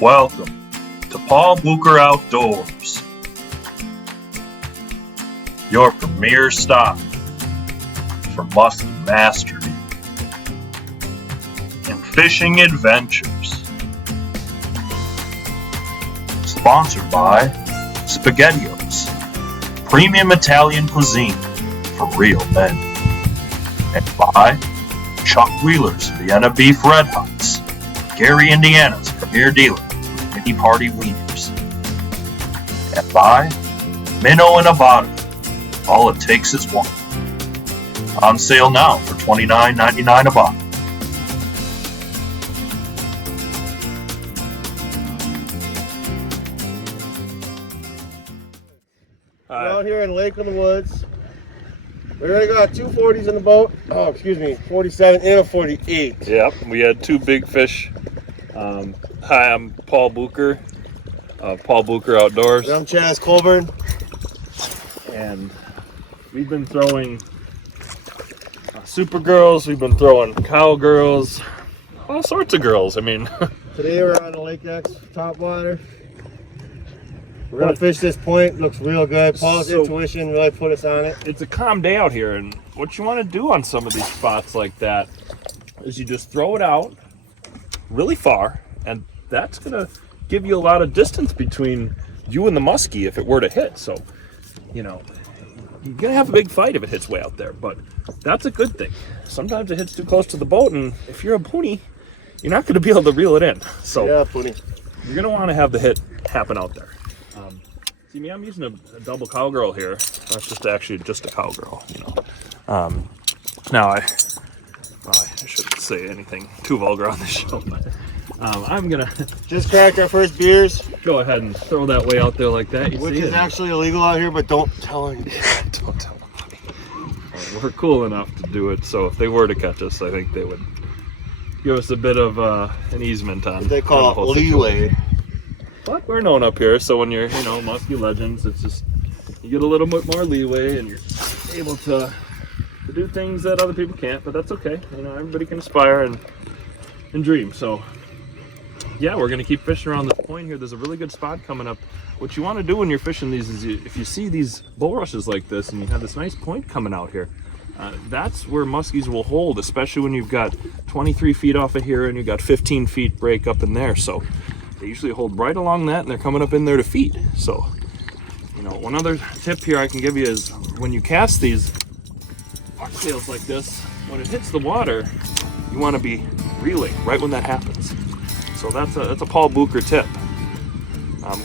Welcome to Paul Bucher Outdoors, your premier stop for musky mastery and fishing adventures. Sponsored by SpaghettiOs, premium Italian cuisine for real men. And by Chuck Wheeler's Vienna Beef Red Hots, Gary, Indiana's premier dealer of mini party wieners. And by Minnow in a Bottle, all it takes is one. On sale now for $29.99 a bottle. We're out here in Lake in the Woods. We already got two 40s in the boat. Oh, excuse me, 47 and a 48. Yep, we had two big fish. Hi, I'm Paul Bucher of Paul Bucher Outdoors. And I'm Chaz Colburn. And we've been throwing super girls, we've been throwing cowgirls, all sorts of girls. I mean, Today we're on the Lake X top water. We're gonna fish this point. Looks real good. Paul's intuition really put us on it. it's a calm day out here, and what you want to do on some of these spots like that is you just throw it out really far, and that's gonna give you a lot of distance between you and the muskie if it were to hit. So, you know, you're gonna have a big fight if it hits way out there, but that's a good thing. Sometimes it hits too close to the boat, and if you're a poonie, you're not gonna be able to reel it in. So Yeah, poonie. you're gonna want to have the hit happen out there. See me, I'm using a double cowgirl here. That's just actually just a cowgirl, you know. Now I shouldn't say anything too vulgar on this show, but I'm gonna Just cracked our first beers, go ahead and throw that way out there like that. You which see is it? actually illegal out here, but don't tell anyone. Don't tell them. We're cool enough to do it, so if they were to catch us, I think they would give us a bit of an easement on. What they call on the whole leeway. situation. But we're known up here, so when you're, you know, musky legends, it's just you get a little bit more leeway, and you're able to do things that other people can't. But that's okay. You know, everybody can aspire and dream. So yeah, we're gonna keep fishing around this point here. There's a really good spot coming up. What you want to do when you're fishing these is if you see these bulrushes like this, and you have this nice point coming out here, that's where muskies will hold, especially when you've got 23 feet off of here and you've got 15 feet break up in there. So they usually hold right along that, and they're coming up in there to feed. So, you know, one other tip here I can give you is when you cast these bucktails like this, when it hits the water, you want to be reeling right when that happens. So that's a Paul Bucher tip. Chaz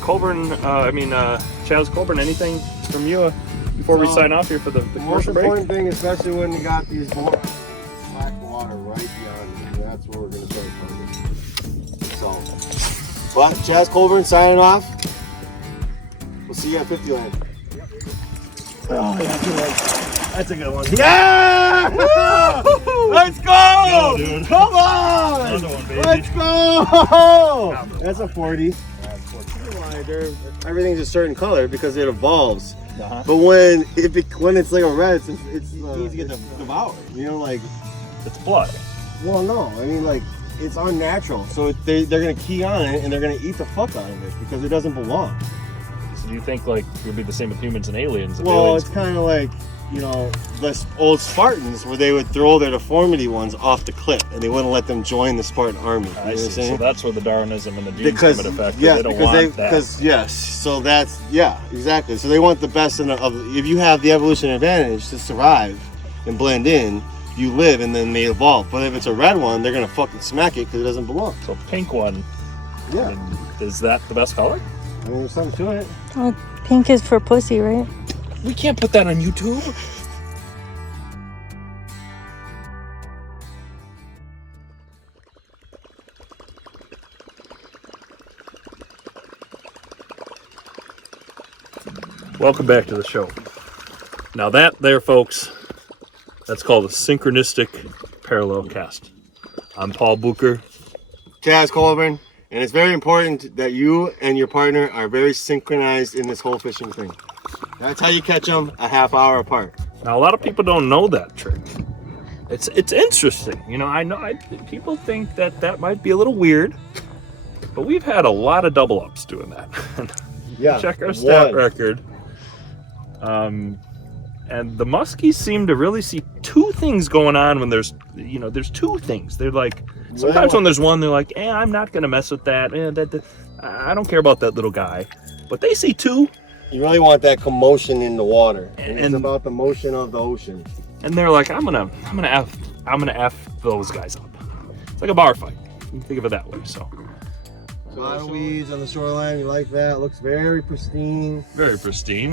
Colburn, anything from you before we sign off here for the Most commercial break? important thing, especially when you got these black water right beyond you, that's where we're gonna start focusing. So, but Chaz Colburn signing off. We'll see you at 50 land. Oh, yeah, good one. That's a good one. Yeah! Let's go! Dude. Come on! Another one, baby. Let's go! That's a 40. Everything's a certain color because it evolves. Uh-huh. But when it's like a red, it's easy to get devoured. You know, like, It's blood. well, no, I mean, like, it's unnatural. So they're gonna key on it and they're gonna eat the fuck out of it because it doesn't belong. So do you think like it would be the same with humans and aliens? If Well, aliens it's kind of like, you know, the old Spartans where they would throw their deformity ones off the cliff and they wouldn't let them join the Spartan army. You know I what I'm see. saying? So that's where the Darwinism and the genes Because come into effect. yeah, They don't because want that. because yes, so that's exactly. So they want the best of if you have the evolution advantage to survive and blend in, you live and then they evolve. But if it's a red one, they're gonna fucking smack it because it doesn't belong. So pink one. Yeah, I mean, is that the best color? I mean, there's something to it. Well, pink is for pussy, right? We can't put that on YouTube. Welcome back to the show. Now that there, folks, that's called a synchronistic parallel cast. I'm Paul Bucher. Chaz Colburn, and it's very important that you and your partner are very synchronized in this whole fishing thing. That's how you catch them a half hour apart. Now, a lot of people don't know that trick. It's interesting. You know, people think that might be a little weird, But we've had a lot of double ups doing that. Yeah. Check our stat one. record. And the muskies seem to really see two things going on when there's two things. They're like, sometimes when there's one, they're like, I'm not going to mess with that. I don't care about that little guy. But they see two. You really want that commotion in the water. And it's And- about the motion of the ocean. And they're like, I'm gonna F those guys up. It's like a bar fight. You can think of it that way. So A lot of weeds on the shoreline. You like that? Looks very pristine. very pristine.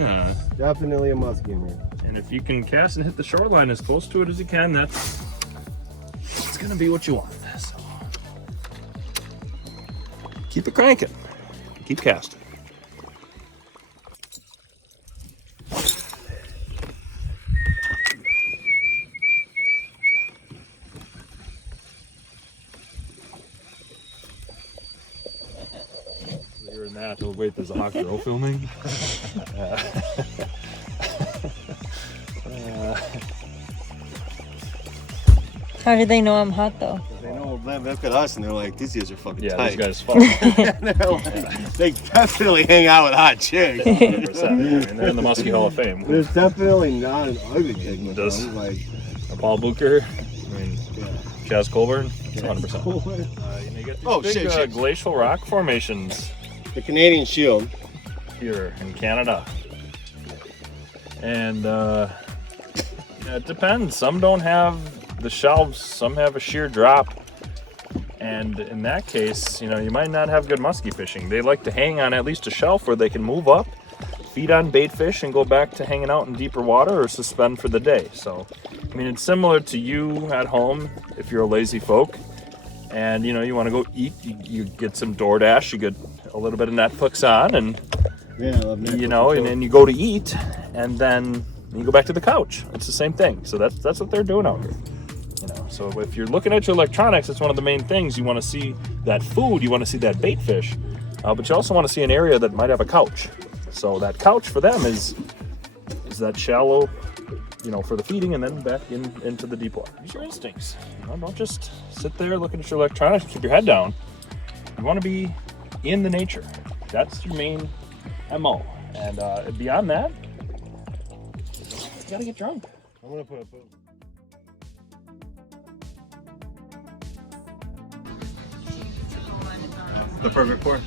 Definitely a musky in there. And if you can cast and hit the shoreline as close to it as you can, it's gonna be what you want. So keep it cranking. Keep casting. Hearing that, oh wait, there's a hot girl filming. How do they know I'm hot though? They know, they look at us and they're like, these guys are fucking Yeah, tight. these guys fuck. They're like, they definitely hang out with hot chicks. 100%. I mean, they're in the Muskie Hall of Fame. There's definitely not an ugly chick with Does- them. Like, Paul Bucher, I mean, yeah. Chaz Colburn, 100%. You get these Oh, big shit. glacial rock formations The Canadian Shield. here in Canada. And yeah, it depends. Some don't have the shelves, some have a sheer drop. And in that case, you might not have good muskie fishing. They like to hang on at least a shelf where they can move up, feed on bait fish, and go back to hanging out in deeper water or suspend for the day. So, I mean, it's similar to you at home if you're a lazy folk and you want to go eat. You get some DoorDash, you get a little bit of Netflix on, and Yeah, I love Netflix and then you go to eat, and then you go back to the couch. It's the same thing. So that's what they're doing out here. So if you're looking at your electronics, it's one of the main things. You want to see that food, you want to see that bait fish, but you also want to see an area that might have a couch. So that couch for them is that shallow, for the feeding, and then back into the deep water. Use your instincts. Don't just sit there looking at your electronics. Keep your head down. You want to be in the nature. That's your main MO. And beyond that, you gotta get drunk. I'm gonna put a boat. The perfect pour.